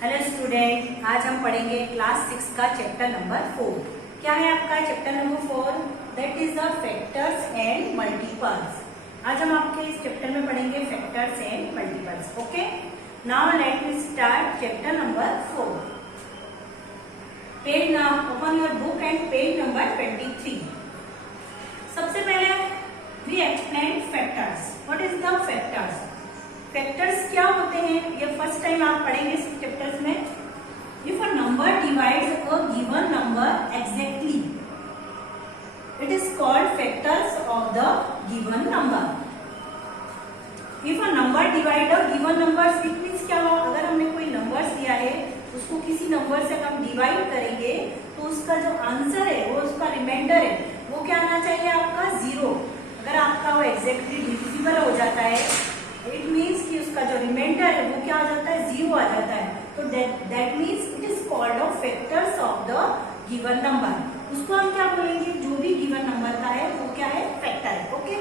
Hello student, आज हम पढ़ेंगे क्लास 6 का चैप्टर नंबर 4। क्या है आपका chapter number 4? That is the factors and multiples. आज हम आपके इस चैप्टर में पढ़ेंगे factors and multiples. Okay, now let me start chapter number 4। Page now open your book and page number 23। सबसे पहले we explain factors. What is the factors? Factors क्या होते हैं ये फर्स्ट टाइम आप पढ़ेंगे इस चैप्टर्स में। If a number divides a given number exactly, it is called factors of the given number. If a number divide a given number, it means क्या हुआ, अगर हमने कोई नंबर्स दिया है उसको किसी नंबर से हम डिवाइड करेंगे तो उसका जो आंसर है वो उसका रिमाइंडर है वो क्या आना चाहिए आपका 0। अगर आपका वो एग्जैक्टली डिविजिबल हो जाता है, इट मीन्स कि उसका जो रिमाइंडर है वो क्या आ जाता है 0 आ जाता है। तो that means it is called of factors of the given number. उसको हम क्या बोलेंगे, जो भी गिवन नंबर का है वो क्या है, फैक्टर है। ओके,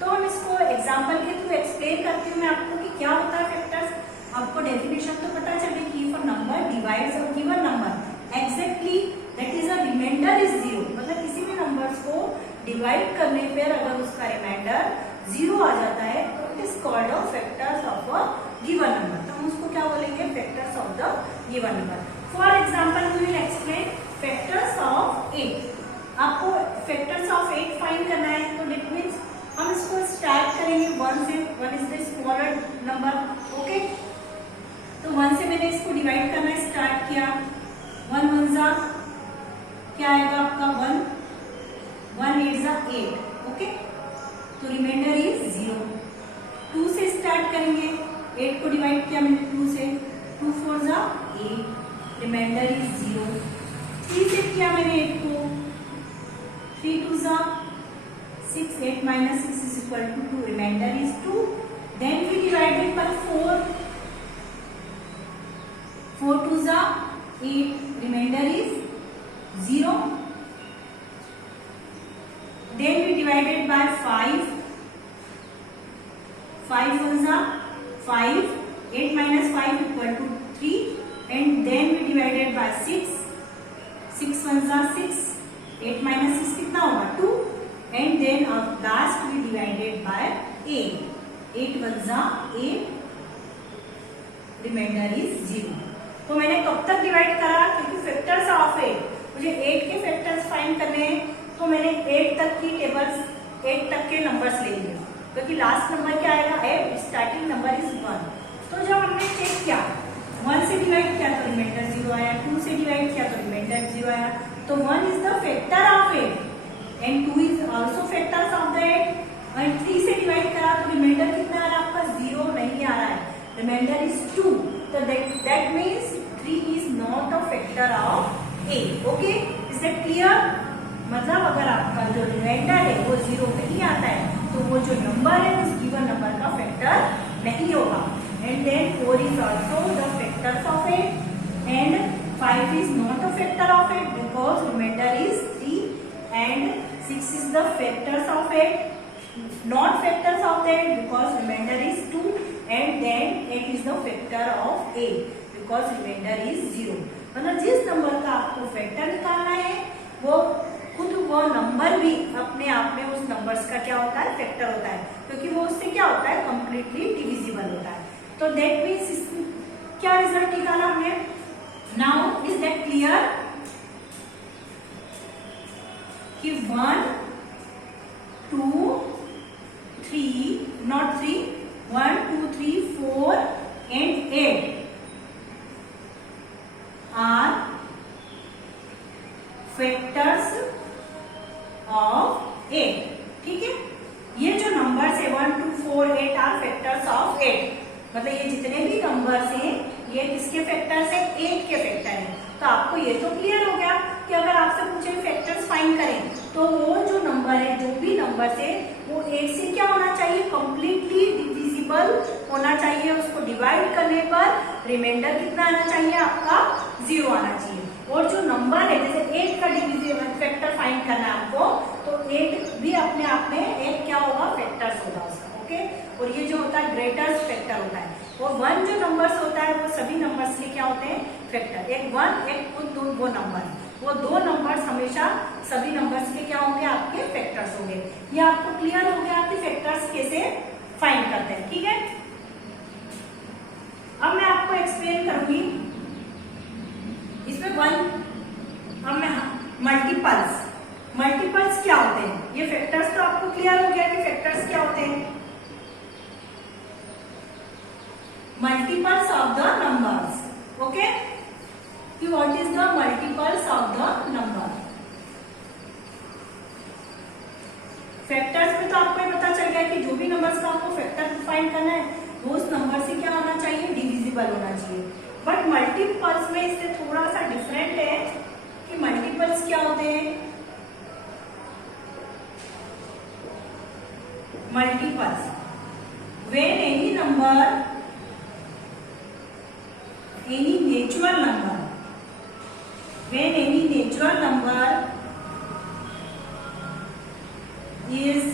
तो हम इसको एग्जांपल के थ्रू एक्सप्लेन करती हूँ मैं आपको कि क्या होता है फैक्टर्स। आपको डेफिनेशन तो पता चले कि if a number divides a given number exactly, that is a remainder is 0। मतलब किसी भी नंबर्स को डिवाइड करने पर अगर उसका रिमाइंडर 0 आ जाता है तो it is called of factors of a given number. तो हम उसको क्या बोलेंगे, factors of the given number. For example we will explain factors of 8। आपको फैक्टर्स ऑफ 8 फाइंड करना है तो दैट मीन्स हम इसको स्टार्ट करेंगे 1 से। 1 is the smaller number. Okay, तो 1 से मैंने इसको डिवाइड करना स्टार्ट किया। 1 1 जा क्या आएगा आपका 1, 1 8 जा 8। ओके, तो रिमाइंडर इज 0। 2 से स्टार्ट करेंगे, 8 को डिवाइड किया मैंने 2 से, 2 4 जा 8, रिमाइंडर इज 0। 3 से किया मैंने 8 को, 3 2 जा 6, 8 minus 6 is equal to 2, remainder is 2. Then we divided by 4, 4 2 जा 8, remainder is 0. Then we divided by 5, 5 1 जा 5, 8 minus 5 equal to 3, and then we divided by 6, 6 1 जा 6, 8 minus 6 कितना होगा 2, and then last we divided by 8, 8 1 जा 8, remainder is 0. तो मैंने कब तक डिवाइड करा, क्योंकि फैक्टर्स ऑफ 8, मुझे 8 के फैक्टर्स फाइंड करने हैं तो मैंने 8 तक की टेबल्स, 8 तक के नंबर्स ले लिए, क्योंकि लास्ट नंबर क्या आएगा 8, स्टार्टिंग नंबर इज 1। तो जब हमने चेक किया 1 से डिवाइड किया तो रिमाइंडर 0 आया, 2 से डिवाइड किया तो रिमाइंडर 0 आया। तो 1 is the factor of 8 and 2 is also factors of the 8। और 3 से डिवाइड करा तो रिमाइंडर कितना आ रहा है आपका 0 नहीं आ रहा है, रिमाइंडर इज 2। तो that means 3 is not a factor of 8। Okay, is that clear? मतलब अगर आपका जो रिमाइंडर है वो 0 नहीं आता है तो वो जो नंबर है उस गिवन नंबर का फैक्टर नहीं होगा। And then 4 is also the factors of 8 and 5 is not a factor of 8 because remainder is 3 and 6 is the factors of 8, not factors of 8 because remainder is 2, and then 8 is the factor of 8 because remainder is 0। मतलब जिस number का आपको factor निकालना है वो खुद वो number भी अपने आप में उस नंबर्स का क्या होता है, फैक्टर होता है, क्योंकि वो उससे क्या होता है, कंप्लीटली डिविजिबल होता है। तो दैट मीन्स क्या रिजल्ट निकाला हमने। नाउ इज दैट क्लियर कि 1 2 3 not 3, 1 2 3 4 and 8 are factors of 8। ठीक है, ये जो नंबर्स है 1 2 4 8 आर फैक्टर्स ऑफ 8। मतलब ये जितने भी नंबर्स हैं ये किसके फैक्टर्स हैं, 8 के फैक्टर हैं। तो आपको ये तो क्लियर हो गया कि अगर आपसे पूछे फैक्टर्स फाइंड करें तो वो जो नंबर है, जो भी नंबर है वो 8 से क्या होना चाहिए, कंप्लीटली डिविजिबल होना चाहिए। उसको डिवाइड करने पर रिमाइंडर कितना आना चाहिए आपका 0 आना चाहिए। और जो नंबर है जैसे 8 का डिविजिबल फैक्टर फाइंड करना है आपको, तो 8 भी अपने आप में एक क्या होगा, फैक्टर्स होगा उसका। ओके, और ये जो होता है ग्रेटेस्ट फैक्टर होता है। और 1 जो नंबर्स होता है वो सभी नंबर्स के क्या होते हैं, फैक्टर। एक 1 एक खुद वो नंबर, वो दो नंबर्स हमेशा सभी नंबर्स के क्या होंगे, आपके फैक्टर्स होंगे। ये आपको क्लियर हो गया कि फैक्टर्स कैसे फाइंड करते हैं, ठीक है। अब मैं आपको एक्सप्लेन करूंगी इसमें 1, अब मैं मल्टीपल्स क्या होते हैं। ये फैक्टर्स तो आपको क्लियर हो गया कि फैक्टर्स क्या होते हैं, multiples of the numbers, okay, कि what is the multiples of the number. Factors में तो आपको पता चल गया कि जो भी नंबर्स का आपको फैक्टर फाइंड करना है वो उस नंबर से क्या होना चाहिए, डिविजिबल होना चाहिए। बट मल्टीपल्स में इससे थोड़ा सा डिफरेंट है कि मल्टीपल्स क्या होते हैं, multiples when any natural number is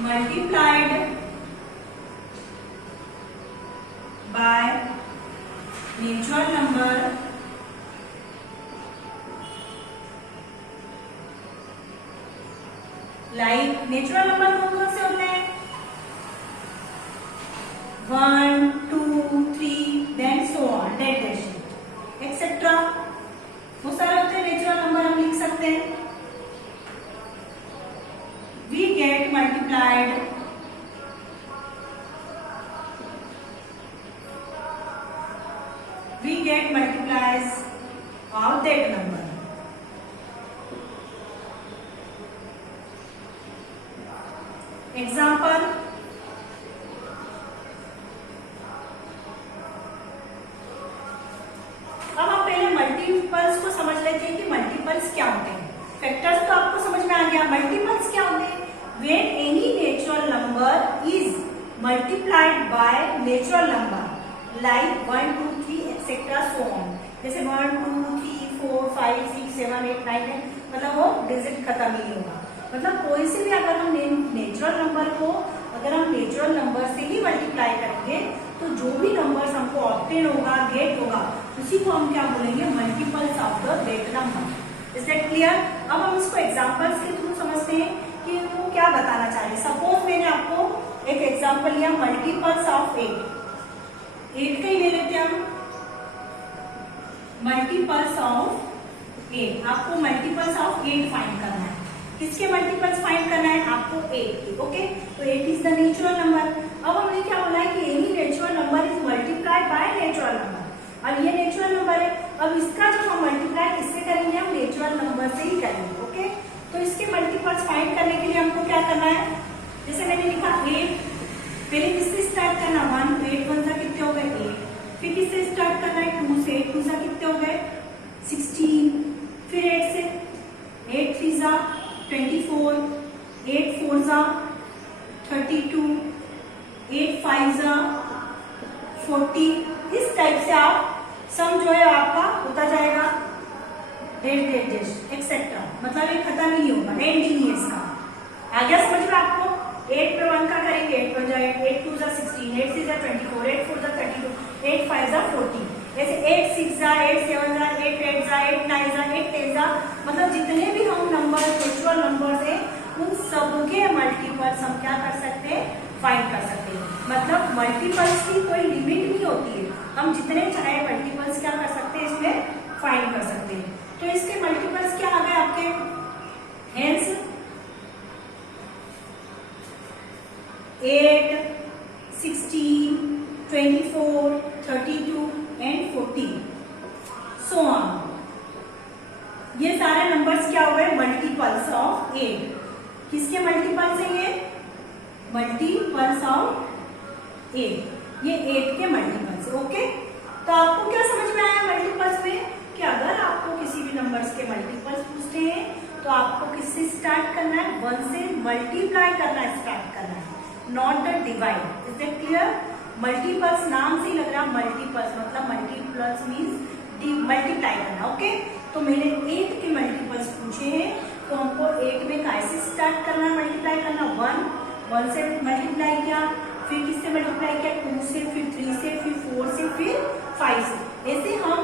multiplied by natural number, like natural number कौन कौन से होते हैं, 1, 2, 3, then so on, that etcetera, वो सारे होते हैं नेचुरल नंबर। हम लिख सकते हैं we get multiplied multiplies of that number. Example, अब हम पहले मल्टीपल्स को समझ लेते हैं कि मल्टीपल्स क्या होते हैं। फैक्टर्स तो आपको समझ में आ गया, मल्टीपल्स क्या होते हैं, when any natural number is multiplied by natural number like 1, 2, 3 etc. so on। जैसे 1, 2, 3, 4, 5, 6, 7, 8, 9, 10, मतलब वो डिजिट खत्म ही नहीं होगा। मतलब कोई से भी अगर हम नेचुरल नंबर को अगर हम नेचुरल नंबर से ही मल्टीप्लाई करेंगे तो जो भी नंबर्स हमको ऑब्टेन होगा, गेट होगा, उसी को हम क्या बोलेंगे, multiples of the get number. Is that clear? अब हम इसको एग्जांपल्स के थ्रू समझते हैं कि वो क्या बताना चाह रहे हैं। सपोज मैंने आपको एक एग्जांपल लिया, मल्टीपल्स ऑफ 8 का ही ले लेते हैं हम, मल्टीपल्स ऑफ 8। आपको मल्टीपल्स ऑफ 8 फाइंड करना है। किसके मल्टीपल्स फाइंड करना है आपको, 8 के। ओके, तो 8 इज द नेचुरल नंबर। अब हमने क्या बोला है कि any natural number is multiplied by natural number. अब ये नेचुरल नंबर है, अब इसका जो हम मल्टीप्लाई किससे करेंगे, हम नेचुरल नंबर से ही करेंगे। ओके, तो इसके मल्टीपल्स फाइंड करने के लिए हमको क्या करना है, जैसे मैंने लिखा 8, पहले किससे स्टार्ट करना, 1, 8 1 सा कितने हो गए 8, फिर किससे स्टार्ट करना है 2 से, 2 सा कितने हो गए 16, फिर 8 से, 8 3 सा 24, 8 4 सा 32, 8 5 सा 40। इस टाइप से आप सम जो है आपका होता जाएगा, एक्सेट्रा, मतलब ये खत्म ही नहीं होगा, एंड ही नहीं है इसका। आ गया समझ में आपको? 8 पे 1 का करेंगे, 8 1 जाए, 8 2 जा 16, 8 6 जा 24, 8 4 जा 32, 8 5 जा 40, ऐसे 8 6 जा, 8 7 जा, 8 8 जा, 8 9 जा, 8 10 जा, मतलब जितने भी हम नंबर नेचुरल नंबर्स हैं उन सबके मल्टीपल्स हम क्या कर सकते हैं, फाइंड कर सकते हैं। मतलब मल्टीपल्स की कोई लिमिट नहीं होती है, हम जितने चाहे मल्टीपल्स क्या कर सकते हैं, इसमें फाइंड कर सकते हैं। तो इसके मल्टीपल्स क्या आ गए आपके, हेंस 8, 16, 24, 32 एंड 40 सो ऑन। ये सारे नंबर्स क्या हो गए, मल्टीपल्स ऑफ 8। किसके मल्टीपल्स है ये, मल्टीपल्स ऑफ 8, ये 8 के मल्टीपल्स। ओके, तो आपको क्या समझ में आया मल्टीपल्स में, कि अगर आपको किसी भी नंबर्स के मल्टीपल्स पूछते हैं तो आपको किससे स्टार्ट करना है, 1 से मल्टीप्लाई करना स्टार्ट करना है, not the divide. Is that clear? Multiples नाम से ही लग रहा है, मल्टीपल्स मतलब मल्टीपल्स मीन्स मल्टीप्लाई करना। ओके, तो मैंने 8 के मल्टीपल्स पूछे हैं, तो हमको 8 में काय से स्टार्ट करना, मल्टीप्लाई करना, 1 से मल्टीप्लाई किया, फिर किससे मल्टीप्लाई किया, 2 से, फिर 3 से, फिर 4 से, फिर 5 से। ऐसे हम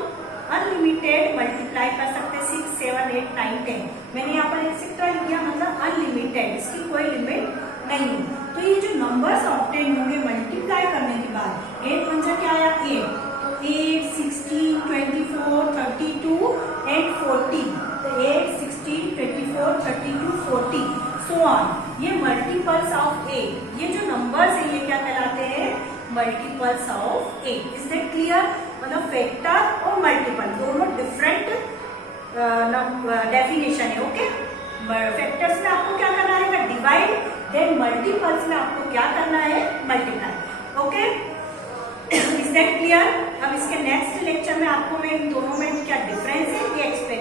अनलिमिटेड मल्टीप्लाई कर सकते हैं, 6, 7, 8, 9, 10। मैंने यहाँ पर एक्सेट्रा किया, मतलब अनलिमिटेड, इसकी कोई लिमिट नहीं। तो ये जो नंबर्स ऑब्टेन होंगे मल्टीप्लाई करने के बाद, 8 1 क्या आया, 8, 16, 24, 32 एंड 40। तो 8, 16, 24, 32, 40 सो ऑन। ये मल्टीपल्स ऑफ 8, ये जो नंबर्स है ये क्या कहलाते हैं, multiples of 8। Is that clear? मतलब फैक्टर और मल्टीपल दोनों डिफरेंट डेफिनेशन है। ओके, फैक्टर्स में आपको क्या करना है, डिवाइड, देन मल्टीपल्स में आपको क्या करना है, multiply. Okay, is that clear? अब इसके नेक्स्ट लेक्चर में आपको मैं इन दोनों में क्या डिफरेंस है ये एक्सप्लेन